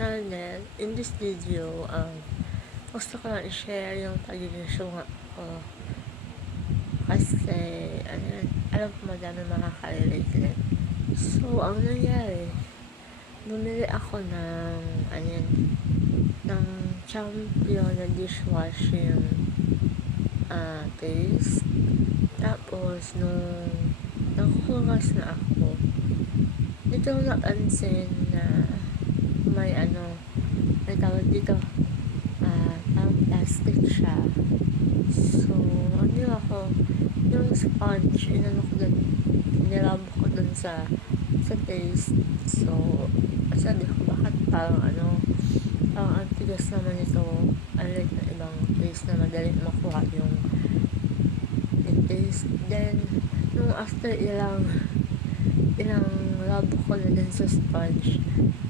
channel. In this video, gusto ko lang i-share yung pagiging syunga ko. Kasi, alam ko madami makaka-relate din. So, ang nangyari, bumili ako ng Champion na dishwashing paste. Tapos, nung naghuhugas na ako, dito ko napansin na may tawag dito, parang plastic siya. So, yung sponge, nilab ko dun sa paste. So, sabi ko, bakit parang ang tigas naman ito, unlike na ibang paste na madaling makuha yung paste. Then, nung after ilang rub ko na din sa sponge,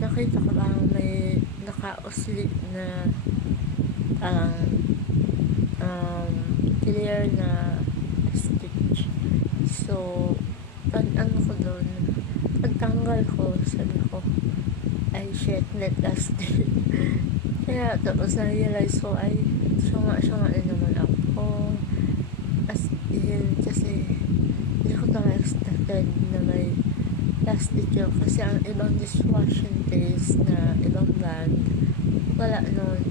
nakita ko parang may naka-oscillate na parang clear na stitch. So, pagtanggal ko, sabi ko, ay shit, net plastic. Kaya tapos na-realize ko, ay syunga na naman ako. As in, kasi hindi ko talaga expected na may plastic yun. Kasi ang ibang dishwashing paste na ibang brand, wala nun.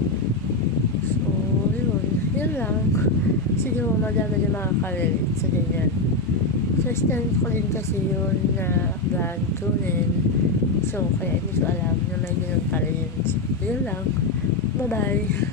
So, yun lang. Siguro madami na makaka-relate sa ganyan. First time ko din kasi yun na brand tunin. So, kaya hindi ko alam na may ganun pala yun. So, yun lang. Bye-bye!